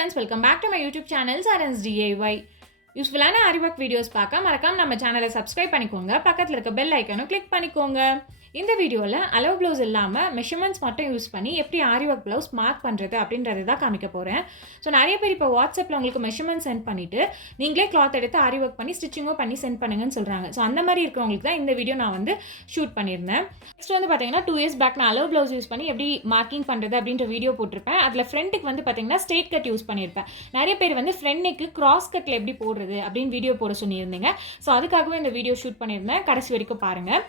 friends, welcome back to my YouTube channel Saran's DIY. யூஸ்ஃபுல்லான Aariwork videos பார்க்க மறக்காம நம்ம சேனலை சப்ஸ்கிரைப் பண்ணிக்கோங்க. பக்கத்துல இருக்க பெல் ஐகானை கிளிக் பண்ணிக்கோங்க. இந்த வீடியோவில் அளவு ப்ளவுஸ் இல்லாமல் மெஷர்மெண்ட்ஸ் மட்டும் யூஸ் பண்ணி எப்படி Aariwork ப்ளவுஸ் மார்க் பண்ணுறது அப்படின்றது தான் காமிக்க போகிறேன். ஸோ நிறைய பேர் இப்போ வாட்ஸ்அப்பில் உங்களுக்கு மெஷர்மெண்ட் சென்ட் பண்ணிவிட்டு நீங்களே கிளாத் எடுத்து Aariwork பண்ணி ஸ்டிச்சிங்கோ பண்ணி சென்ட் பண்ணுங்கன்னு சொல்கிறாங்க. ஸோ அந்த மாதிரி இருக்கிறவங்களுக்கு தான் இந்த வீடியோ நான் வந்து ஷூட் பண்ணியிருந்தேன். நெக்ஸ்ட் வந்து பார்த்தீங்கன்னா 2 years பேக் நான் அளவு ப்ளவுஸ் யூஸ் பண்ணி எப்படி மார்க்கிங் பண்ணுறது அப்படின்ற வீடியோ போட்டிருப்பேன். அதில் ஃப்ரண்ட்டுக்கு வந்து பார்த்தீங்கன்னா ஸ்ட்ரெயிட் கட் யூஸ் பண்ணியிருப்பேன். நிறைய பேர் வந்து ஃப்ரண்ட்டுக்கு கிராஸ் கட்டில் எப்படி போடுறது அப்படின்னு வீடியோ போட சொல்லியிருந்தீங்க. ஸோ அதுக்காகவே இந்த வீடியோ ஷூட் பண்ணியிருந்தேன். கடைசி வரைக்கும் பாருங்கள்.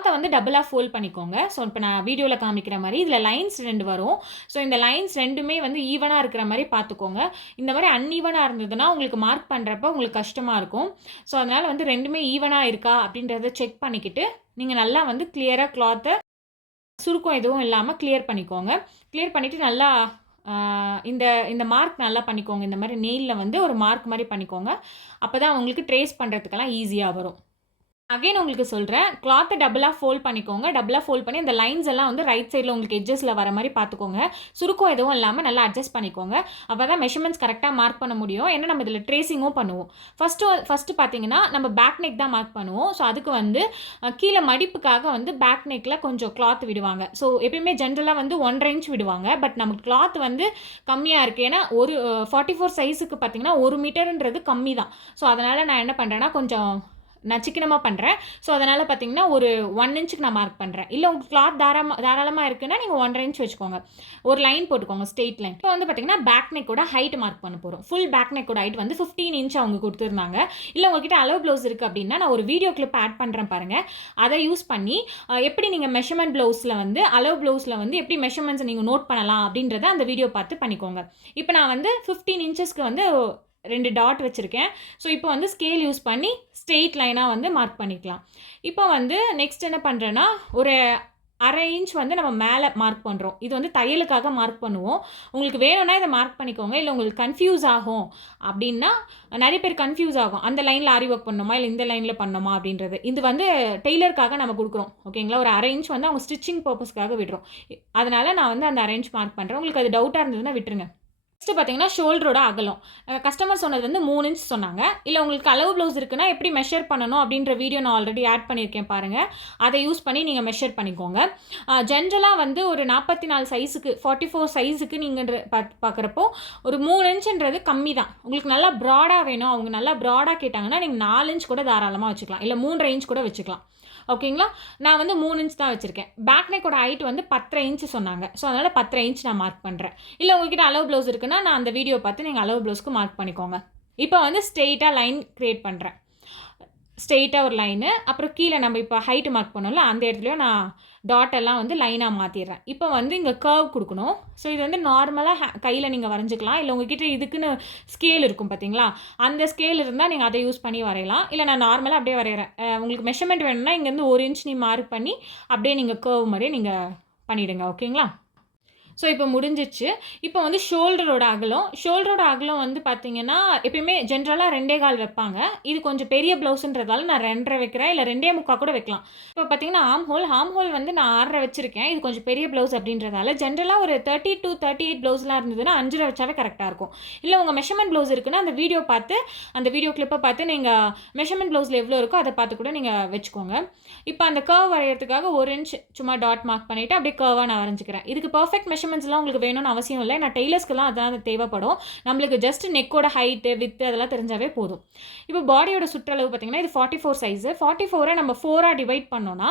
அதை வந்து டபுளாக ஃபோல்ட் பண்ணிக்கோங்க. ஸோ இப்போ நான் வீடியோவில் காமிக்கிற மாதிரி இதில் லைன்ஸ் 2 வரும். ஸோ இந்த லைன்ஸ் ரெண்டுமே வந்து ஈவனாக இருக்கிற மாதிரி பார்த்துக்கோங்க. இந்த மாதிரி அன்ஈவனாக இருந்ததுன்னா உங்களுக்கு மார்க் பண்ணுறப்ப உங்களுக்கு கஷ்டமாக இருக்கும். ஸோ அதனால் வந்து ரெண்டுமே ஈவனாக இருக்கா அப்படின்றத செக் பண்ணிக்கிட்டு நீங்கள் நல்லா வந்து கிளியராக கிளாத்தை சுருக்கம் எதுவும் இல்லாமல் கிளியர் பண்ணிக்கோங்க. கிளியர் பண்ணிவிட்டு நல்லா இந்த மார்க் நல்லா பண்ணிக்கோங்க. இந்த மாதிரி நெயிலில் வந்து ஒரு மார்க் மாதிரி பண்ணிக்கோங்க. அப்போ தான் உங்களுக்கு ட்ரேஸ் பண்ணுறதுக்கெல்லாம் ஈஸியாக வரும். அகைன் உங்களுக்கு சொல்கிறேன், கிளாத்தை டபுளாக ஃபோல்ட் பண்ணிக்கோங்க. டபுளாக ஃபோல்ட் பண்ணி அந்த லைன்ஸ் எல்லாம் வந்து ரைட் சைடில் உங்களுக்கு எட்ஜஸில் வர மாதிரி பார்த்துக்கோங்க. சுருக்கம் எதுவும் இல்லாமல் நல்லா அட்ஜஸ்ட் பண்ணிக்கோங்க. அப்போ தான் மெஷர்மெண்ட்ஸ் கரெக்டாக மார்க் பண்ண முடியும். ஏன்னா நம்ம இதில் ட்ரேசிங்கும் பண்ணுவோம். ஃபஸ்ட்டு பார்த்தீங்கன்னா நம்ம பேக் நெக் தான் மார்க் பண்ணுவோம். ஸோ அதுக்கு வந்து கீழே மடிப்புக்காக வந்து பேக் நெக்கில் கொஞ்சம் கிளாத் விடுவாங்க. ஸோ எப்பயுமே ஜென்ரலாக வந்து 1.5 inch விடுவாங்க. பட் நமக்கு கிளாத் வந்து கம்மியாக இருக்குது. ஏன்னா ஒரு 44 சைஸுக்கு பார்த்தீங்கன்னா 1 மீட்டருன்றது கம்மி தான். ஸோ அதனால் நான் என்ன பண்ணுறேன்னா கொஞ்சம் நான் சிக்கனமாக பண்ணுறேன். ஸோ அதனால் பார்த்தீங்கன்னா ஒரு 1 inchக்கு நான் மார்க் பண்ணுறேன். இல்லை உங்களுக்கு கிளாத் தாராளமாக இருக்குன்னா நீங்கள் 1.5 inch வச்சுக்கோங்க. ஒரு லைன் போட்டுக்கோங்க, ஸ்ட்ரெயிட் லைன். இப்போ வந்து பார்த்தீங்கன்னா பேக் நெக்கோட ஹைட் மார்க் பண்ண போகிறோம். ஃபுல் பேக் நெக்கோட ஹைட் வந்து 15 inch அவங்க கொடுத்துருந்தாங்க. இல்லை உங்ககிட்ட அளவு ப்ளவுஸ் இருக்குது அப்படின்னா நான் ஒரு வீடியோ கிளிப் ஆட் பண்ணுறேன் பாருங்கள். அதை யூஸ் பண்ணி எப்படி நீங்கள் மெஷர்மெண்ட் ப்ளவுஸில் வந்து அளவு ப்ளவுஸில் வந்து எப்படி மெஷர்மெண்ட்ஸை நீங்கள் நோட் பண்ணலாம் அப்படின்றத அந்த வீடியோ பார்த்து பண்ணிக்கோங்க. இப்போ நான் வந்து 15 inchக்கு வந்து 2 டாட் வச்சுருக்கேன். ஸோ இப்போ வந்து ஸ்கேல் யூஸ் பண்ணி ஸ்ட்ரெயிட் லைனாக வந்து மார்க் பண்ணிக்கலாம். இப்போ வந்து நெக்ஸ்ட் என்ன பண்ணுறேன்னா ஒரு 1/2 inch வந்து நம்ம மேலே மார்க் பண்ணுறோம். இது வந்து தையலுக்காக மார்க் பண்ணுவோம். உங்களுக்கு வேணும்னா இதை மார்க் பண்ணிக்கோங்க. இல்லை உங்களுக்கு கன்ஃபியூஸ் ஆகும் அப்படின்னா நிறைய பேர் கன்ஃபியூஸ் ஆகும், அந்த லைனில் Aariwork பண்ணணுமா இல்லை இந்த லைனில் பண்ணணுமா அப்படின்றது. இது வந்து டெய்லருக்காக நம்ம கொடுக்குறோம். ஓகேங்களா? ஒரு 1/2 inch வந்து அவங்க ஸ்டிச்சிங் பர்பஸ்க்காக விடுறோம். அதனால் நான் வந்து அந்த 1/2 inch மார்க் பண்ணுறேன். உங்களுக்கு அது டவுட்டாக இருந்ததுன்னா விட்டுருங்க. நெக்ஸ்ட்டு பார்த்தீங்கன்னா ஷோல்டரோட அகலம். கஸ்டமர் சொன்னது வந்து 3 inch சொன்னாங்க. இல்லை உங்களுக்கு அளவு ப்ளவுஸ் இருக்குன்னா எப்படி மெஷர் பண்ணணும் அப்படின்ற வீடியோ நான் ஆல்ரெடி ஆட் பண்ணியிருக்கேன் பாருங்கள். அதை யூஸ் பண்ணி நீங்கள் மெஷர் பண்ணிக்கோங்க. ஜென்ரலாக வந்து ஒரு 44 சைஸுக்கு 44 சைஸுக்கு நீங்கள் பார்க்குறப்போ ஒரு 3 inchன்றது கம்மி தான். உங்களுக்கு நல்லா ப்ராடாக வேணும், அவங்க நல்லா ப்ராடாக கேட்டாங்கன்னா நீங்கள் 4 inch கூட தாராளமாக வச்சுக்கலாம். இல்லை 3.5 inch கூட வச்சுக்கலாம். ஓகேங்களா? நான் வந்து 3 inch தான் வச்சுருக்கேன். பேக் நெக்கோட ஹைட் வந்து 10.5 inch சொன்னாங்க. ஸோ அதனால் 10.5 inch நான் மார்க் பண்ணுறேன். இல்லை உங்கள்கிட்ட அளவு ப்ளவுஸ் இருக்குன்னா நான் அந்த வீடியோ பார்த்து நீங்கள் அளவு ப்ளவுஸ்க்கு மார்க் பண்ணிக்கோங்க. இப்போ வந்து ஸ்ட்ரெயிட்டாக லைன் க்ரியேட் பண்ணுறேன். ஸ்ட்ரெயிட்டாக ஒரு லைனு, அப்புறம் கீழே நம்ம இப்போ ஹைட்டு மார்க் பண்ணோம்ல அந்த இடத்துலையும் நான் டாட்டெல்லாம் வந்து லைனாக மாற்றிடுறேன். இப்போ வந்து இங்கே கர்வ் கொடுக்கணும். ஸோ இது வந்து நார்மலாக கையில் நீங்கள் வரைஞ்சிக்கலாம். இல்லை உங்ககிட்ட இதுக்குன்னு ஸ்கேல் இருக்கும் பார்த்தீங்களா, அந்த ஸ்கேல் இருந்தால் நீங்கள் அதை யூஸ் பண்ணி வரையலாம். இல்லை நான் நார்மலாக அப்படியே வரைகிறேன். உங்களுக்கு மெஷர்மெண்ட் வேணும்னா இங்கேருந்து 1 inch நீ மார்க் பண்ணி அப்படியே நீங்கள் கர்வ் மாதிரியே நீங்கள் பண்ணிவிடுங்க. ஓகேங்களா? ஸோ இப்போ முடிஞ்சிச்சு. இப்போ வந்து ஷோல்டரோட அகலம் வந்து பார்த்தீங்கன்னா எப்பயுமே ஜென்ரலாக 2.25 வைப்பாங்க. இது கொஞ்சம் பெரிய ப்ளவுஸுன்றதால நான் 2.5 வைக்கிறேன். இல்லை 2.25 கூட வைக்கலாம். இப்போ பார்த்தீங்கன்னா ஆம் ஹோல் வந்து நான் 6.5 வச்சுருக்கேன். இது கொஞ்சம் பெரிய ப்ளவுஸ் அப்படின்றதால ஜென்ரலாக ஒரு 30 to 38 ப்ளவுஸ்லாம் இருந்ததுன்னா 5.5 வச்சாவே கரெக்டாக இருக்கும். இல்லை உங்கள் மெஷர்மெண்ட் ப்ளவுஸ் இருக்குன்னா அந்த வீடியோ பார்த்து அந்த வீடியோ கிளிப்பை பார்த்து நீங்கள் மெஷர்மெண்ட் ப்ளவுஸில் எவ்வளோ இருக்கோ அதை பார்த்து கூட நீங்கள் வச்சுக்கோங்க. இப்போ அந்த கர்வ் வரைகிறதுக்காக 1 inch சும்மா டாட் மார்க் பண்ணிவிட்டு அப்படியே கர்வாக நான் வரைஞ்சிக்கிறேன். இதுக்கு பர்ஃபெக்ட் மெஷர்மெண்ட்ஸ்லாம் உங்களுக்கு வேணும்னு அவசியம் இல்லை. நான் டெய்லர்ஸ்க்கெல்லாம் அதான் தேவைப்படும். நம்மளுக்கு ஜஸ்ட் நெக்கோட ஹைட்டு வித்து அதெல்லாம் தெரிஞ்சாவே போதும். இப்போ பாடியோட சுற்றளவு பார்த்தீங்கன்னா இது 44 சைஸு. 44 நம்ம 4ஆக டிவைட் பண்ணோன்னா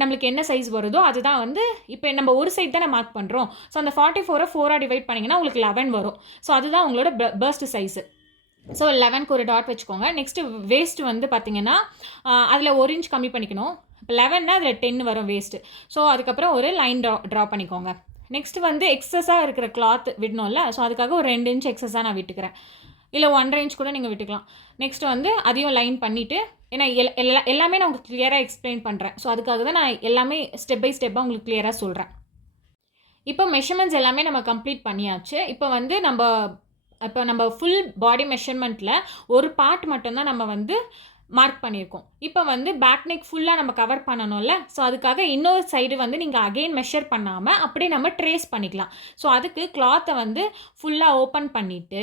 நம்மளுக்கு என்ன சைஸ் வருதோ அதுதான் வந்து இப்போ நம்ம ஒரு சைட் தான் மார்க் பண்ணுறோம். ஸோ அந்த 44 4ஆக டிவைட் பண்ணிங்கன்னா உங்களுக்கு 11 வரும். ஸோ அதுதான் உங்களோட பர்ஸ்ட் சைஸு. ஸோ 11க்கு ஒரு டாட் வச்சுக்கோங்க. நெக்ஸ்ட்டு வேஸ்ட் வந்து பார்த்தீங்கன்னா அதில் 1 inch கம்மி பண்ணிக்கணும். இப்போ 11னா அதில் 10 வரும் வேஸ்ட்டு. ஸோ அதுக்கப்புறம் ஒரு லைன் ட்ரா பண்ணிக்கோங்க. நெக்ஸ்ட்டு வந்து எக்ஸஸாக இருக்கிற கிளாத் விடணும்ல, ஸோ அதுக்காக ஒரு 2 inch எக்ஸஸாக நான் விட்டுக்கிறேன். இல்லை 1.5 இன்ச் கூட நீங்கள் விட்டுக்கலாம். நெக்ஸ்ட் வந்து அதையும் லைன் பண்ணிவிட்டு, ஏன்னா எல்லாமே நான் உங்களுக்கு கிளியராக எக்ஸ்பிளைன் பண்ணுறேன். ஸோ அதுக்காக தான் நான் எல்லாமே ஸ்டெப் பை ஸ்டெப்பாக உங்களுக்கு கிளியராக சொல்கிறேன். இப்போ மெஷர்மெண்ட்ஸ் எல்லாமே நம்ம கம்ப்ளீட் பண்ணியாச்சு. இப்போ நம்ம ஃபுல் பாடி மெஷர்மெண்ட்டில் ஒரு பார்ட் மட்டும்தான் நம்ம வந்து மார்க் பண்ணியிருக்கோம். இப்போ வந்து பேக் நெக் ஃபுல்லாக நம்ம கவர் பண்ணணும்ல, ஸோ அதுக்காக இன்னொரு சைடு வந்து நீங்கள் அகெயின் மெஷர் பண்ணாமல் அப்படியே நம்ம ட்ரேஸ் பண்ணிக்கலாம். ஸோ அதுக்கு கிளாத்தை வந்து ஃபுல்லாக ஓப்பன் பண்ணிவிட்டு,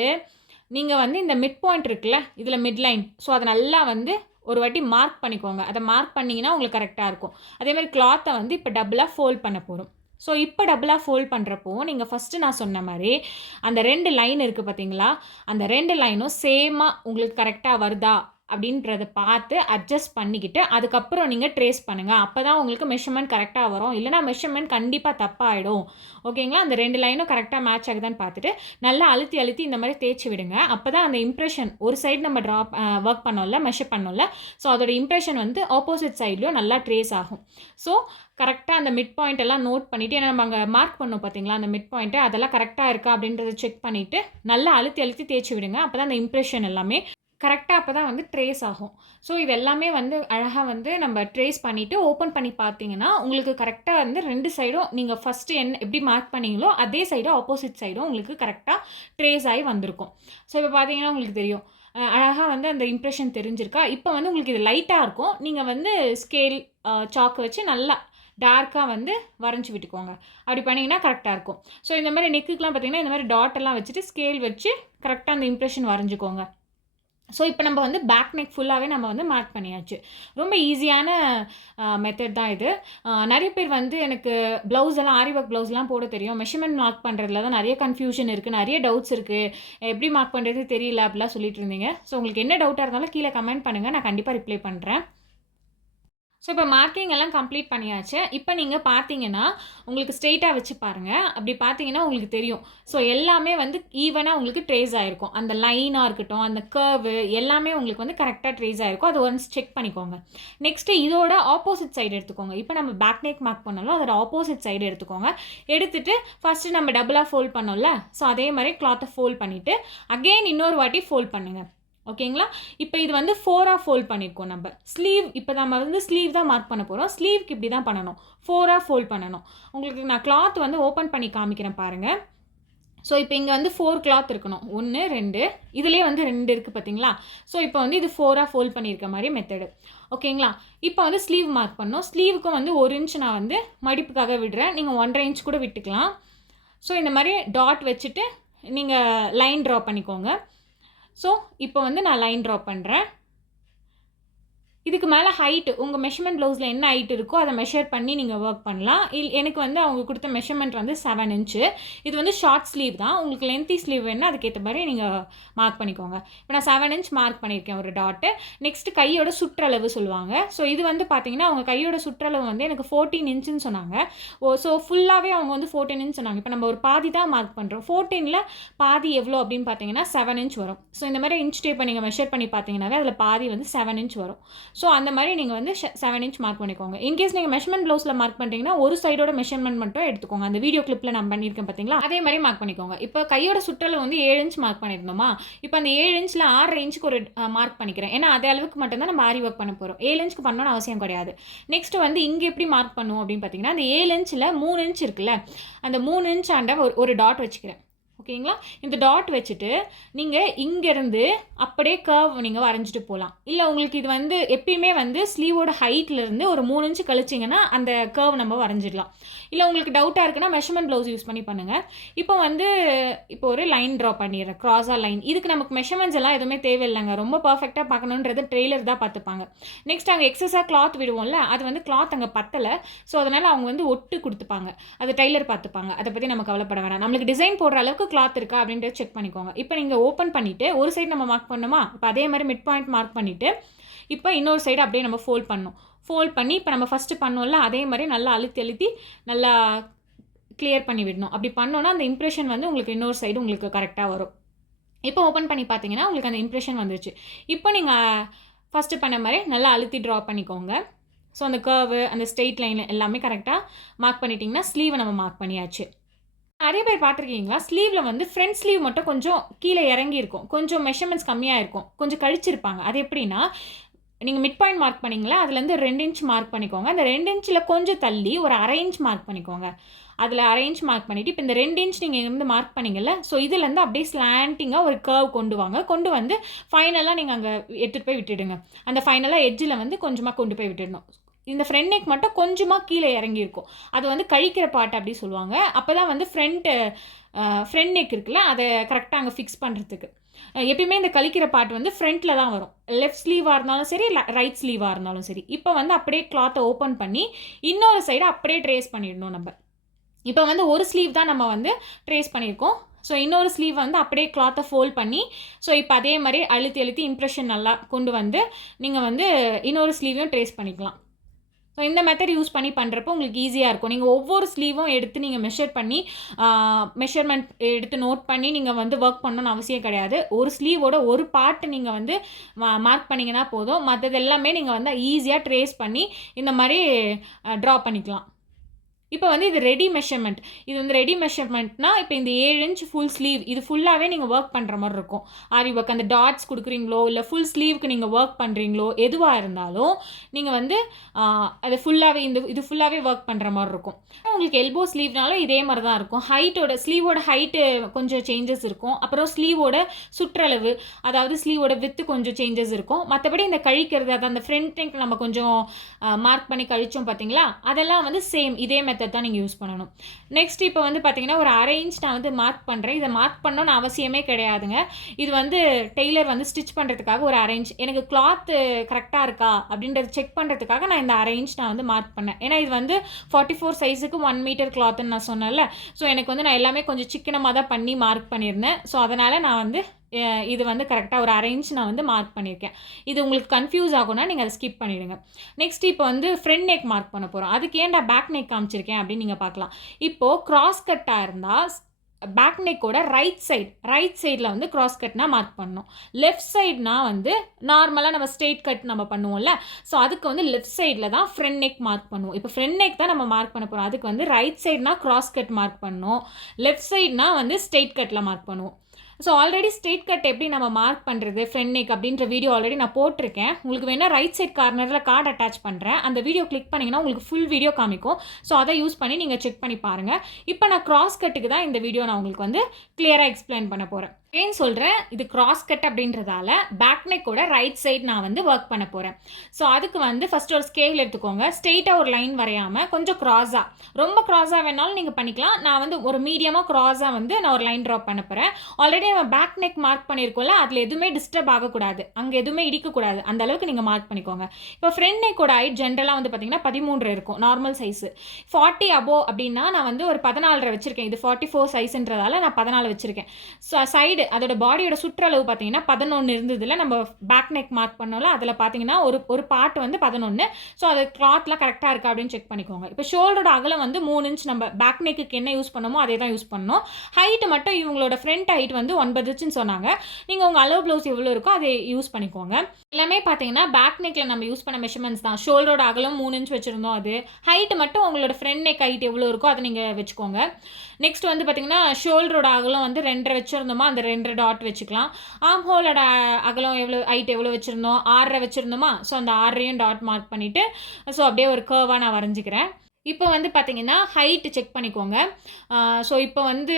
நீங்கள் வந்து இந்த மிட் பாயிண்ட் இருக்குல்ல, இதில் மிட் லைன், ஸோ அதை நல்லா வந்து ஒரு வாட்டி மார்க் பண்ணிக்கோங்க. அதை மார்க் பண்ணிங்கன்னா உங்களுக்கு கரெக்டாக இருக்கும். அதேமாதிரி கிளாத்தை வந்து இப்போ டபுளாக ஃபோல்ட் பண்ண போகிறோம். ஸோ இப்போ டபுளாக ஃபோல்ட் பண்ணுறப்போ நீங்கள் ஃபஸ்ட்டு நான் சொன்ன மாதிரி அந்த 2 லைன் இருக்குது பார்த்தீங்களா, அந்த 2 லைனும் சேமாக உங்களுக்கு கரெக்டாக வருதா அப்படின்றத பார்த்து அட்ஜஸ்ட் பண்ணிக்கிட்டு அதுக்கப்புறம் நீங்கள் ட்ரேஸ் பண்ணுங்கள். அப்போ தான் உங்களுக்கு மெஷர்மெண்ட் கரெக்டாக வரும். இல்லைனா மெஷர்மெண்ட் கண்டிப்பாக தப்பாகிடும். ஓகேங்களா? அந்த 2 லைனும் கரெக்டாக மேட்ச் ஆகுதான்னு பார்த்துட்டு நல்லா அழுத்தி இந்த மாதிரி தேய்ச்சி விடுங்க. அப்போ தான் அந்த இம்ப்ரெஷன் ஒரு சைடு நம்ம ஒர்க் பண்ணோம்ல, மெஷர் பண்ணோம்ல, ஸோ அதோட இம்ப்ரெஷன் வந்து ஆப்போசிட் சைட்லையும் நல்லா ட்ரேஸ் ஆகும். ஸோ கரெக்டாக அந்த மிட் பாயிண்ட் எல்லாம் நோட் பண்ணிவிட்டு, ஏன்னா நம்ம அங்கே மார்க் பண்ணோம் பார்த்தீங்களா அந்த மிட் பாயிண்ட்டு, அதெல்லாம் கரெக்டாக இருக்கா அப்படின்றத செக் பண்ணிவிட்டு நல்லா அழுத்தி தேய்ச்சி விடுங்க. அப்போ தான் அந்த இம்ப்ரெஷன் எல்லாமே கரெக்டாக அப்போ தான் வந்து ட்ரேஸ் ஆகும். ஸோ இது எல்லாமே வந்து அழகாக வந்து நம்ம ட்ரேஸ் பண்ணிவிட்டு ஓப்பன் பண்ணி பார்த்தீங்கன்னா உங்களுக்கு கரெக்டாக வந்து 2 சைடும் நீங்கள் ஃபஸ்ட்டு எப்படி மார்க் பண்ணீங்களோ அதே சைடும் ஆப்போசிட் சைடும் உங்களுக்கு கரெக்டாக ட்ரேஸ் ஆகி வந்திருக்கும். ஸோ இப்போ பார்த்தீங்கன்னா உங்களுக்கு தெரியும் அழகாக வந்து அந்த இம்ப்ரெஷன் தெரிஞ்சிருக்கா. இப்போ வந்து உங்களுக்கு இது லைட்டாக இருக்கும். நீங்கள் வந்து ஸ்கேல் சாக்கு வச்சு நல்லா டார்க்காக வந்து வரைஞ்சி விட்டுக்கோங்க. அப்படி பண்ணிங்கன்னா கரெக்டாக இருக்கும். ஸோ இந்த மாதிரி நெக்குக்கெலாம் பார்த்தீங்கன்னா இந்த மாதிரி டாட் எல்லாம் வச்சுட்டு ஸ்கேல் வச்சு கரெக்டாக அந்த இம்ப்ரெஷன் வரைஞ்சிக்கோங்க. ஸோ இப்போ நம்ம வந்து பேக் நெக் ஃபுல்லாகவே நம்ம வந்து மார்க் பண்ணியாச்சு. ரொம்ப ஈஸியான மெத்தட் தான் இது. நிறைய பேர் வந்து எனக்கு ப்ளவுஸ் எல்லாம் ஆரி ஒர்க் ப்ளவுஸ்லாம் போட தெரியும், மெஷர்மெண்ட் மார்க் பண்ணுறதுல தான் நிறைய கன்ஃபியூஷன் இருக்குது, நிறைய டவுட்ஸ் இருக்குது, எப்படி மார்க் பண்ணுறது தெரியல அப்படிலாம் சொல்லிட்டு இருந்தீங்க. ஸோ உங்களுக்கு என்ன டவுட்டாக இருந்தாலும் கீழே கமெண்ட் பண்ணுங்கள், நான் கண்டிப்பாக ரிப்ளை பண்ணுறேன். ஸோ இப்போ மார்க்கிங் எல்லாம் கம்ப்ளீட் பண்ணியாச்சு. இப்போ நீங்கள் பார்த்தீங்கன்னா உங்களுக்கு ஸ்ட்ரெயிட்டாக வச்சு பாருங்கள். அப்படி பார்த்தீங்கன்னா உங்களுக்கு தெரியும். ஸோ எல்லாமே வந்து ஈவனாக உங்களுக்கு ட்ரேஸ் ஆகிருக்கும். அந்த லைனாக இருக்கட்டும், அந்த கர்வு எல்லாமே உங்களுக்கு வந்து கரெக்டாக ட்ரேஸ் ஆகிருக்கும். அது ஒன்ஸ் செக் பண்ணிக்கோங்க. நெக்ஸ்ட்டு இதோட ஆப்போசிட் சைடு எடுத்துக்கோங்க. இப்போ நம்ம பேக் நெக் மார்க் பண்ணாலும் அதோட ஆப்போசிட் சைடு எடுத்துக்கோங்க. எடுத்துகிட்டு ஃபஸ்ட்டு நம்ம டபுளாக ஃபோல்ட் பண்ணோம்ல, ஸோ அதே மாதிரி கிளாத்தை ஃபோல்ட் பண்ணிவிட்டு அகெயின் இன்னொரு வாட்டி ஃபோல்ட் பண்ணுங்கள். ஓகேங்களா? இப்போ இது வந்து 4ஆக ஃபோல்ட் பண்ணியிருக்கோம் நம்ம. ஸ்லீவ் இப்போ நம்ம வந்து ஸ்லீவ் தான் மார்க் பண்ண போகிறோம். ஸ்லீவ்க்கு இப்படி தான் பண்ணணும். 4ஆக ஃபோல்ட் பண்ணணும். உங்களுக்கு நான் கிளாத் வந்து ஓப்பன் பண்ணி காமிக்கிறேன் பாருங்கள். ஸோ இப்போ இங்கே வந்து 4 கிளாத் இருக்கணும். 1 2 இதுலேயே வந்து 2 இருக்குது பார்த்தீங்களா? ஸோ இப்போ வந்து இது 4ஆக ஃபோல்ட் பண்ணியிருக்க மாதிரி மெத்தடு. ஓகேங்களா? இப்போ வந்து ஸ்லீவ் மார்க் பண்ணணும். ஸ்லீவுக்கும் வந்து 1 இன்ச் நான் வந்து மடிப்புக்காக விடுறேன். நீங்கள் 1.5 இன்ச் கூட விட்டுக்கலாம். ஸோ இந்த மாதிரி டாட் வச்சுட்டு நீங்கள் லைன் ட்ரா பண்ணிக்கோங்க. ஸோ இப்போ வந்து நான் லைன் ட்ரா பண்ணுறேன். இதுக்கு மேலே ஹைட்டு உங்கள் மெஷர்மெண்ட் ப்ளவுஸில் என்ன ஹைட் இருக்கோ அதை மெஷர் பண்ணி நீங்கள் ஒர்க் பண்ணலாம். எனக்கு வந்து அவங்க கொடுத்த மெஷர்மெண்ட் வந்து 7 இன்ச்சு. இது வந்து ஷார்ட் ஸ்லீவ் தான். உங்களுக்கு லென்த்தி ஸ்லீவ் வேணுன்னா அதுக்கேற்ற மாதிரி நீங்கள் மார்க் பண்ணிக்கோங்க. இப்போ நான் 7 இன்ச் மார்க் பண்ணியிருக்கேன் ஒரு டாட்டு. நெக்ஸ்ட்டு கையோட சுற்றளவு சொல்லுவாங்க. ஸோ இது வந்து பார்த்தீங்கன்னா அவங்க கையோட சுற்றளவு வந்து எனக்கு 14 இன்ச்சுன்னு சொன்னாங்க. ஸோ ஃபுல்லாகவே அவங்க வந்து 14 இன்ச் சொன்னாங்க. இப்போ நம்ம ஒரு பாதி தான் மார்க் பண்ணுறோம். 14ல் பாதி எவ்வளோ அப்படின்னு பார்த்தீங்கன்னா 7 இன்ச் வரும். ஸோ இந்த மாதிரி இன்ச் டேப்பை நீங்கள் மெஷர் பண்ணி பார்த்தீங்கன்னாவே அதில் பாதி வந்து 7 இன்ச் வரும். ஸோ அந்த மாதிரி நீங்கள் வந்து 7 இன்ச் மார்க் பண்ணிக்கோங்க. இன்கேஸ் நீங்கள் மெஷர்மெண்ட் ப்ளவுஸில் மார்க் பண்ணுறீங்கன்னா ஒரு சைடோட மெஷர்மெண்ட் மட்டும் எடுத்துக்கோங்க. அந்த வீடியோ கிளிப்பில் நான் பண்ணியிருக்கேன் பார்த்தீங்களா, அதே மாதிரி மார்க் பண்ணிக்கோங்க. இப்போ கையோட சுற்றளவு வந்து 7 இன்ச் மார்க் பண்ணியிருந்தோமா, இப்போ அந்த 7 இன்ச்சில் 6.5 இன்ச்சுக்கு ஒரு மார்க் பண்ணிக்கிறேன். ஏன்னா அதே அளவுக்கு மட்டும்தான் நம்ம ஆரி ஒர்க் பண்ண போகிறோம். 7 இன்ச்சுக்கு பண்ணணும்னு அவசியம் கிடையாது. நெக்ஸ்ட் வந்து இங்கே எப்படி மார்க் பண்ணுவோம் அப்படின்னு பார்த்தீங்கன்னா, அந்த 7 இன்ச்சில் 3 இன்ச் இருக்குல்ல, அந்த 3 இன்ச் ஆண்ட ஒரு டாட் வச்சுக்கிறேன். ஓகேங்களா? இந்த டாட் வச்சுட்டு நீங்கள் இங்கேருந்து அப்படியே கர்வ் நீங்கள் வரைஞ்சிட்டு போகலாம். இல்லை உங்களுக்கு இது வந்து எப்பயுமே வந்து ஸ்லீவோட ஹைட்லேருந்து ஒரு 3 இன்ச்சு கழிச்சிங்கன்னா அந்த கர்வ் நம்ம வரைஞ்சிடலாம். இல்லை உங்களுக்கு டவுட்டாக இருக்குன்னா மெஷர்மெண்ட் ப்ளவுஸ் யூஸ் பண்ணி பண்ணுங்கள். இப்போ ஒரு லைன் ட்ரா பண்ணிடுறேன், க்ராஸாக லைன். இதுக்கு நமக்கு மெஷர்மெண்ட்ஸ் எல்லாம் எதுவுமே தேவையில்லைங்க. ரொம்ப பர்ஃபெக்டாக பார்க்கணுன்றது ட்ரெய்லர் தான் பார்த்துப்பாங்க. நெக்ஸ்ட் அங்கே எக்ஸஸாக கிளாத் விடுவோம்ல, அது வந்து கிளாத் அங்கே பத்தலை. ஸோ அதனால் அவங்க வந்து ஒட்டு கொடுத்துப்பாங்க. அது டெய்லர் பார்த்துப்பாங்க. அதை பற்றி நம்ம கவலைப்பட வேணாம். நம்மளுக்கு டிசைன் போடுற அளவுக்கு கிளாத் இருக்கா அப்படின்றத செக் பண்ணிக்கோங்க. இப்போ நீங்கள் ஓப்பன் பண்ணிவிட்டு ஒரு சைடு நம்ம மார்க் பண்ணணுமா, இப்போ அதே மாதிரி மிட் பாயிண்ட் மார்க் பண்ணிவிட்டு இப்போ இன்னொரு சைடு அப்படியே நம்ம ஃபோல்ட் பண்ணணும். ஃபோல்ட் பண்ணி இப்போ நம்ம ஃபஸ்ட்டு பண்ணோம்ல அதே மாதிரி நல்லா அழுத்தி நல்லா கிளியர் பண்ணி விடணும். அப்படி பண்ணோன்னா அந்த இம்ப்ரெஷன் வந்து உங்களுக்கு இன்னொரு சைடு உங்களுக்கு கரெக்டாக வரும். இப்போ ஓப்பன் பண்ணி பார்த்தீங்கன்னா உங்களுக்கு அந்த இம்ப்ரெஷன் வந்துருச்சு. இப்போ நீங்கள் ஃபஸ்ட்டு பண்ண மாதிரி நல்லா அழுத்தி ட்ரா பண்ணிக்கோங்க. ஸோ அந்த கர்வு அந்த ஸ்ட்ரெயிட் லைன் எல்லாமே கரெக்டாக மார்க் பண்ணிட்டீங்கன்னா ஸ்லீவை நம்ம மார்க் பண்ணியாச்சு. நிறைய பேர் பார்த்துருக்கீங்களா? ஸ்லீவ்ல வந்து ஃப்ரண்ட் ஸ்லீவ் மட்டும் கொஞ்சம் கீழ இறங்கி இருக்கும். கொஞ்சம் மெஷர்மென்ட்ஸ் கம்மியா இருக்கும். கொஞ்சம் கழிச்சிருப்பாங்க. அது எப்படின்னா, நீங்க மிட் பாயிண்ட் மார்க் பண்ணீங்கல்ல, அதுலேருந்து 2 இன்ச் மார்க் பண்ணிக்கோங்க. அந்த 2 இன்ச்ல கொஞ்சம் தள்ளி ஒரு 1/2 இன்ச் மார்க் பண்ணிக்கோங்க. அதில 1/2 இன்ச் மார்க் பண்ணிட்டு, இப்ப இந்த 2 இன்ச் நீங்க இருந்து மார்க் பண்ணீங்கல்ல, ஸோ இதுலேருந்து அப்படியே ஸ்லாண்டிங்கா ஒரு கர்வ் கொண்டு வாங்க. கொண்டு வந்து ஃபைனலா நீங்க அங்க எடுத்துட்டு போய் விட்டுடுங்க. அந்த ஃபைனலா எட்ஜ்ல வந்து கொஞ்சமா கொண்டு போய் விட்டுடணும். இந்த ஃப்ரண்ட் நெக் மட்டும் கொஞ்சமா கீழ இறங்கியிருக்கும். அது வந்து கழிக்கிற பார்ட் அப்படி சொல்லுவாங்க. அப்பதான் வந்து ஃப்ரண்ட் நெக் இருக்குல்ல, அத கரெக்ட்டா அங்க ஃபிக்ஸ் பண்றதுக்கு. எப்பயுமே இந்த கழிக்கிற பார்ட் வந்து ஃப்ரண்ட்ல தான் வரும். லெஃப்ட் ஸ்லீவா இருந்தாலும் சரி, ரைட் ஸ்லீவா இருந்தாலும் சரி. இப்ப வந்து அப்படியே கிளாத்த ஓப்பன் பண்ணி, இன்னொரு சைடு அப்படியே ட்ரேஸ் பண்ணிடணும் நம்ப. இப்ப வந்து ஒரு ஸ்லீவ் தான் நம்ம வந்து ட்ரேஸ் பண்ணியிருக்கோம். ஸோ இன்னொரு ஸ்லீவ் வந்து அப்படியே கிளாத்தை ஃபோல்ட் பண்ணி, ஸோ இப்போ அதே மாதிரி அழுத்தி அழுத்தி இம்ப்ரெஷன் நல்லா கொண்டு வந்து நீங்கள் வந்து இன்னொரு ஸ்லீவையும் ட்ரேஸ் பண்ணிக்கலாம். ஸோ இந்த மெத்தட் யூஸ் பண்ணி பண்ணுறப்போ உங்களுக்கு ஈஸியாக இருக்கும். நீங்கள் ஒவ்வொரு ஸ்லீவும் எடுத்து நீங்கள் மெஷர் பண்ணி மெஷர்மெண்ட் எடுத்து நோட் பண்ணி நீங்கள் வந்து ஒர்க் பண்ணணும்னு அவசியம் கிடையாது. ஒரு ஸ்லீவோட ஒரு பார்ட் நீங்கள் வந்து மார்க் பண்ணிங்கன்னா போதும். மற்றது எல்லாமே நீங்கள் வந்து ஈஸியாக ட்ரேஸ் பண்ணி இந்த மாதிரி ட்ரா பண்ணிக்கலாம். இப்போ வந்து இது ரெடி மெஷர்மெண்ட். இது வந்து ரெடி மெஷர்மெண்ட்னா, இப்போ இந்த 7 இன்ச் ஃபுல் ஸ்லீவ் இது ஃபுல்லாகவே நீங்கள் ஒர்க் பண்ணுற மாதிரி இருக்கும். ஆரி ஒர்க் அந்த டாட்ஸ் கொடுக்குறீங்களோ, இல்லை ஃபுல் ஸ்லீவுக்கு நீங்கள் ஒர்க் பண்ணுறீங்களோ, எதுவாக இருந்தாலும் நீங்கள் வந்து அது ஃபுல்லாகவே இது ஃபுல்லாகவே ஒர்க் பண்ணுற மாதிரி இருக்கும். உங்களுக்கு எல்போ ஸ்லீவ்னாலும் இதே மாதிரி தான் இருக்கும். ஸ்லீவோட ஹைட்டு கொஞ்சம் சேஞ்சஸ் இருக்கும். அப்புறம் ஸ்லீவோட சுற்றளவு, அதாவது ஸ்லீவோட வித்து கொஞ்சம் சேஞ்சஸ் இருக்கும். மற்றபடி இந்த கழிக்கிறது, அது அந்த ஃப்ரண்ட் நெக் நம்ம கொஞ்சம் மார்க் பண்ணி கழிச்சோம் பார்த்தீங்களா, அதெல்லாம் வந்து சேம் இதே மெத்தட் தான் நீங்கள் யூஸ் பண்ணணும். நெக்ஸ்ட் இப்போ வந்து பார்த்தீங்கன்னா ஒரு 1/2 இன்ச் நான் வந்து மார்க் பண்ணுறேன். இதை மார்க் பண்ணணும்னு அவசியமே கிடையாதுங்க. இது வந்து டெய்லர் வந்து ஸ்டிச் பண்ணுறதுக்காக ஒரு 1/2 இன்ச் எனக்கு கிளாத் கரெக்டாக இருக்கா அப்படின்றத செக் பண்ணுறதுக்காக நான் இந்த 1/2 இன்ச் நான் வந்து மார்க் பண்ணேன். ஏன்னா இது வந்து 44 சைஸுக்கு 1 மீட்டர் கிளாத்ன்னு நான் சொன்னேன்ல. ஸோ எனக்கு வந்து நான் எல்லாமே கொஞ்சம் சிக்கனமாக தான் பண்ணி மார்க் பண்ணியிருந்தேன். ஸோ அதனால் நான் வந்து இது வந்து கரெக்டாக ஒரு 1/2 இன்ச் நான் வந்து மார்க் பண்ணியிருக்கேன். இது உங்களுக்கு கன்ஃபியூஸ் ஆகும்னா நீங்கள் அதை ஸ்கிப் பண்ணிவிடுங்க. நெக்ஸ்ட் இப்போ வந்து ஃப்ரண்ட் நெக் மார்க் பண்ண போகிறோம். அதுக்கு ஏன்டா பேக் நெக் காமிச்சிருக்கேன் அப்படின்னு நீங்கள் பார்க்கலாம். இப்போது கிராஸ் கட்டாக இருந்தால் பேக் நெக்கோட ரைட் சைடில் வந்து கிராஸ் கட்னா மார்க் பண்ணணும். லெஃப்ட் சைட்னா வந்து நார்மலாக நம்ம ஸ்ட்ரெயிட் கட் நம்ம பண்ணுவோம்ல, ஸோ அதுக்கு வந்து லெஃப்ட் சைடில் தான் ஃப்ரண்ட் நெக் மார்க் பண்ணுவோம். இப்போ ஃப்ரண்ட் நெக் தான் நம்ம மார்க் பண்ண போகிறோம். அதுக்கு வந்து ரைட் சைட்னா கிராஸ் கட் மார்க் பண்ணணும், லெஃப்ட் சைட்னா வந்து ஸ்ட்ரெயிட் கட்டில் மார்க் பண்ணுவோம். ஸோ ஆல்ரெடி ஸ்ட்ரெயிட் கட் எப்படி நம்ம மார்க் பண்ணுறது ஃப்ரண்ட் நெக் அப்படின்ற வீடியோ ஆல்ரெடி நான் போட்டிருக்கேன். உங்களுக்கு வேணால் ரைட் சைட் கார்னரில் கார்டு அட்டாச் பண்ணுறேன். அந்த வீடியோ கிளிக் பண்ணிங்கன்னா உங்களுக்கு ஃபுல் வீடியோ காமிக்கும். ஸோ அதை யூஸ் பண்ணி நீங்கள் செக் பண்ணி பாருங்கள். இப்போ நான் கிராஸ் கட்டுக்கு தான் இந்த வீடியோ நான் உங்களுக்கு வந்து கிளியராக எக்ஸ்பிளைன் பண்ண போகிறேன். ஏன்னு சொல்கிறேன், இது கிராஸ் கட் அப்படின்றதால பேக் நெக்கோட ரைட் சைட் நான் வந்து ஒர்க் பண்ண போகிறேன். ஸோ அதுக்கு வந்து ஃபஸ்ட்டு ஒரு ஸ்கேல் எடுத்துக்கோங்க. ஸ்ட்ரெயிட்டாக ஒரு லைன் வரையாமல் கொஞ்சம் க்ராஸாக, ரொம்ப க்ராஸாக வேணாலும் நீங்கள் பண்ணிக்கலாம். நான் வந்து ஒரு மீடியமாக க்ராஸாக வந்து நான் ஒரு லைன் ட்ரா பண்ண போகிறேன். ஆல்ரெடி நம்ம பேக் நெக் மார்க் பண்ணியிருக்கோம்ல, அதில் எதுவுமே டிஸ்டர்ப் ஆகக்கூடாது, அங்கே எதுவுமே இடிக்கக்கூடாது, அந்த அளவுக்கு நீங்கள் மார்க் பண்ணிக்கோங்க. இப்போ ஃப்ரண்ட் நெக்கோட ஹைட் ஜென்ரலாக வந்து பார்த்தீங்கன்னா 13 இருக்கும் நார்மல் சைஸு. 40 அபோவ் அப்படின்னா நான் வந்து ஒரு 14 வச்சுருக்கேன். இது 44 சைஸுன்றதால நான் 14 வச்சுருக்கேன். ஸோ சைடு அதோட பாடியோட சுற்றளவு பார்த்தீங்கன்னா 11 இருந்ததுல நம்ம பேக் நெக் மார்க் பண்ணோம்ல, அதில் பார்த்தீங்கன்னா ஒரு பார்ட் வந்து 11. ஸோ அது கிளாத்லாம் கரெக்டாக இருக்கா அப்படின்னு செக் பண்ணிக்கோங்க. இப்போ ஷோல்டரோட அகலம் வந்து 3 இன்ச் நம்ம பேக் நெக்குக்கு என்ன யூஸ் பண்ணமோ அதே தான் யூஸ் பண்ணணும். ஹைட் மட்டும் இவங்களோட ஃப்ரண்ட் ஹைட் வந்து 9 இன்ச்சுன்னு சொன்னாங்க. நீங்கள் உங்கள் அளவு ப்ளவுஸ் எவ்வளோ இருக்கோ அதை யூஸ் பண்ணிக்கோங்க. எல்லாமே பார்த்தீங்கன்னா பேக் நெக்கில் நம்ம யூஸ் பண்ண மெஷர்மெண்ட்ஸ் தான். ஷோல்டரோட அகலம் 3 இன்ச் வச்சுருந்தோம். அது ஹைட் மட்டும் உங்களோட ஃப்ரண்ட் நெக் ஹைட் எவ்வளோ இருக்கோ அதை நீங்கள் வச்சுக்கோங்க. நெக்ஸ்ட் வந்து பார்த்தீங்கன்னா ஷோல்டரோட அகலம் வந்து 2.5 வச்சுருந்தோமா, அந்த 2 டாட் வச்சுக்கலாம். ஆர்ம் ஹோலோட அகலம் ஹைட் எவ்வளோ வச்சுருந்தோம், 6 வச்சுருந்தோமா, ஸோ அந்த 6 டாட் மார்க் பண்ணிவிட்டு ஸோ அப்படியே ஒரு கர்வாக நான் வரைஞ்சிக்கிறேன். இப்போ வந்து பார்த்தீங்கன்னா ஹைட் செக் பண்ணிக்கோங்க. ஸோ இப்போ வந்து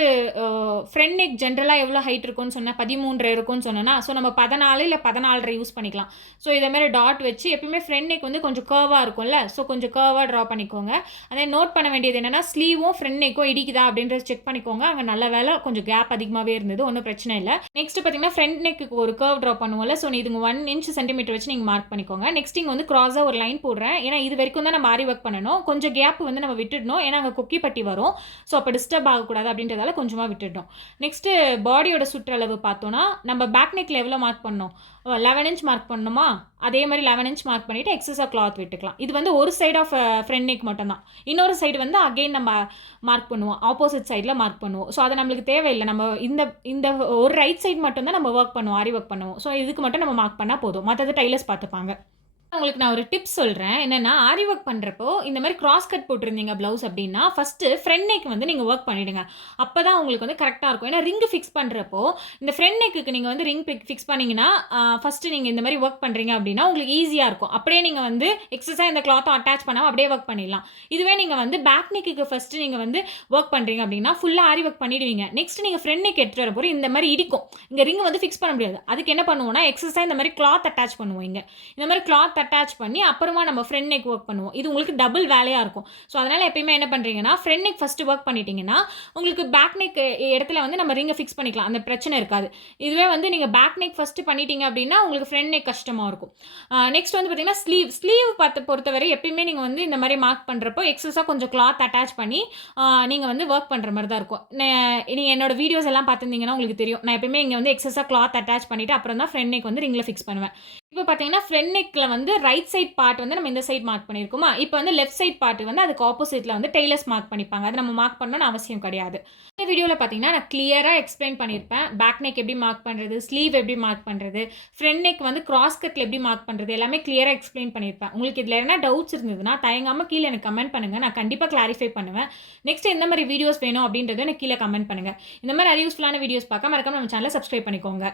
ஃப்ரண்ட் நெக் ஜென்ரலாக எவ்வளோ ஹைட் இருக்கும்னு சொன்னால் 13 இருக்கும்னு சொன்னேன்னா, ஸோ நம்ம 14 இல்லை 14.5 யூஸ் பண்ணிக்கலாம். ஸோ இதேமாதிரி டாட் வச்சு எப்பயுமே ஃப்ரண்ட் நெக் வந்து கொஞ்சம் கர்வாக இருக்கும்ல, ஸோ கொஞ்சம் கர்வாக ட்ரா பண்ணிக்கோங்க. அதே நோட் பண்ண வேண்டியது என்னென்னா ஸ்லீவும் ஃப்ரண்ட் நெக்கும் இடிக்குதா அப்படின்றத செக் பண்ணிக்கோங்க. அங்கே நல்ல வேலை கொஞ்சம் கேப் அதிகமாகவே இருந்தது, ஒன்றும் பிரச்சனை இல்லை. நெக்ஸ்ட் பார்த்தீங்கன்னா ஃப்ரண்ட் நெக்கு ஒரு கர்வ் ட்ரா பண்ணுவோம்ல, ஸோ இதுங்க 1 இன்ச் சென்டிமீட்டர் வச்சு நீங்கள் மார்க் பண்ணிக்கோங்க. நெக்ஸ்ட் இங்கே வந்து கிராஸாக ஒரு லைன் போடுறேன். ஏன்னா இது வரைக்கும் தான் நம்ம ஆரி ஒர்க் பண்ணணும். கொஞ்சம் கேப் வந்து நம்ம விட்டுடணும், ஏன்னா அங்கே கொக்கி பட்டி வரும். ஸோ அப்போ டிஸ்டர்ப் ஆகக்கூடாது அப்படின்றதால கொஞ்சமாக விட்டுடணும். நெக்ஸ்ட்டு பாடியோட சுற்றளவு பார்த்தோன்னா நம்ம பேக் நெக்கில் எவ்வளோ மார்க் பண்ணோம், 11 இன்ச் மார்க் பண்ணணுமா, அதே மாதிரி 11 இன்ச் மார்க் பண்ணிவிட்டு எக்ஸஸாக கிளாத் விட்டுக்கலாம். இது வந்து ஒரு சைட் ஆஃப் ஃப்ரண்ட் நெக் மட்டும்தான். இன்னொரு சைடு வந்து அகெயின் நம்ம மார்க் பண்ணுவோம், ஆப்போசிட் சைடில் மார்க் பண்ணுவோம். ஸோ அது நம்மளுக்கு தேவையில்லை. நம்ம இந்த ஒரு ரைட் சைடு மட்டும்தான் நம்ம ஒர்க் பண்ணுவோம், ஆரி ஒர்க் பண்ணுவோம். ஸோ இதுக்கு மட்டும் நம்ம மார்க் பண்ணால் போதும், மற்றது டைலர்ஸ் பார்த்துப்பாங்க. உங்களுக்கு நான் ஒரு டிப்ஸ் சொல்றேன். என்னன்னா, ஆரி ஒர்க் பண்றப்போ, இந்த மாரி கிராஸ் கட் போட்டிருந்தீங்க ப்ளவுஸ் அப்டின்னா, ஃபர்ஸ்ட்டு ஃப்ரண்ட் நெக் வந்து நீங்க ஒர்க் பண்ணிடுங்க. அப்பதான் உங்களுக்கு வந்து கரெக்ட்டா இருக்கும். ஏன்னா ரிங் ஃபிக்ஸ் பண்றப்போ, இந்த ஃப்ரண்ட் நெக்குக்கு நீங்க வந்து ரிங் ஃபிக்ஸ் பண்ணீங்கன்னா, ஃபர்ஸ்ட்டு நீங்க இந்த மாரி ஒர்க் பண்றீங்க அப்டின்னா, உங்களுக்கு ஈஸியா இருக்கும். அப்படியே நீங்க வந்து எக்ஸஸா இந்த கிளாத்தும் அட்டாச் பண்ணாம அப்படியே ஒர்க் பண்ணிடலாம். இதுவே நீங்க வந்து பேக் நெக்குக்கு ஃபர்ஸ்ட்டு நீங்க வந்து ஒர்க் பண்றீங்க அப்டின்னா, ஃபுல்லா ஆரி ஒர்க் பண்ணிடுவீங்க. நெக்ஸ்ட் நீங்க ஃப்ரண்ட் நெக் எடுத்துட்டு வரப்போ இந்த மாரி இடிக்கும். இங்க ரிங் வந்து ஃபிக்ஸ் பண்ண முடியாது. அதுக்கு என்ன பண்ணுவோம்னா, எக்ஸஸா இந்த மாரி கிளாத் அட்டாச் பண்ணுவோம் இங்க. இந்த மாரி கிளாத் அட்டாச் பண்ணி, அப்புறமா நம்ம ஃப்ரண்ட் நெக் ஒர்க் பண்ணுவோம். இது உங்களுக்கு டபுள் வேலையா இருக்கும். ஸோ, அதனால எப்பயுமே என்ன பண்றீங்கன்னா, ஃப்ரண்ட் நெக் ஃபர்ஸ்ட்டு ஒர்க் பண்ணிட்டீங்கன்னா, உங்களுக்கு பேக் நெக் இடத்துல வந்து நம்ம ரிங்க ஃபிக்ஸ் பண்ணிக்கலாம். அந்த பிரச்சனை இருக்காது. இதுவே வந்து நீங்க பேக் நெக் ஃபர்ஸ்ட்டு பண்ணிட்டீங்க அப்டின்னா, உங்களுக்கு ஃப்ரண்ட் நெக் கஷ்டமா இருக்கும். நெக்ஸ்ட் வந்து பார்த்தீங்கன்னா, ஸ்லீவ் பொறுத்தவரை எப்பயுமே நீங்க வந்து இந்த மாரி மார்க் பண்றப்போ, எக்ஸஸா கொஞ்சம் கிளாத் அட்டாச் பண்ணி, நீங்க வந்து ஒர்க் பண்ற மாரி தான் இருக்கும். நீங்க என்னோட வீடியோஸ் எல்லாம் பார்த்திருந்தீங்கன்னா உங்களுக்கு தெரியும். நான் எப்பயுமே இங்க வந்து எக்ஸஸா கிளாத் அட்டாச் பண்ணிட்டு, அப்புறம் தான் ஃப்ரண்ட் நெக் வந்து ரிங்ல ஃபிக்ஸ் பண்ணுவேன். இப்ப பார்த்தீங்கன்னா, ஃப்ரண்ட் நெக்ல வந்து ரைட் சைட் பார்ட் வந்து நம்ம இந்த சைட் மார்க் பண்ணியிருக்கோமா, இப்ப வந்து லெஃப்ட் சைட் பார்ட் வந்து அதுக்கு ஆப்போசிட்ல வந்து டெய்லர்ஸ் மார்க் பண்ணிப்பாங்க. அது நம்ம மார்க் பண்ணணும்னு அவசியம் கிடையாது. இந்த வீடியோல பார்த்தீங்கன்னா, நான் கிளியரா எக்ஸ்பிளைன் பண்ணியிருப்பேன். பேக் நெக் எப்படி மார்க் பண்றது, ஸ்லீவ் எப்படி மார்க் பண்றது, ஃப்ரண்ட் நெக் வந்து கிராஸ் கட்ல எப்படி மார்க் பண்றது, எல்லாமே கிளியரா எக்ஸ்பிளைன் பண்ணியிருப்பேன். உங்களுக்கு இதுல எதனா டவுட்ஸ் இருந்ததுன்னா, தயங்காம கீழ எனக்கு கமெண்ட் பண்ணுங்க. நான் கண்டிப்பா கிளாரிஃபை பண்ணுவேன். நெக்ஸ்ட் எந்த மாரி வீடியோஸ் வேணும் அப்படின்றத எனக்கு கீழ கமெண்ட் பண்ணுங்க. இந்த மாரி யூஸ்ஃபுல்லான வீடியோஸ் பார்க்க மறக்காம நம்ம சேனல சப்ஸ்கிரைப் பண்ணிக்கோங்க.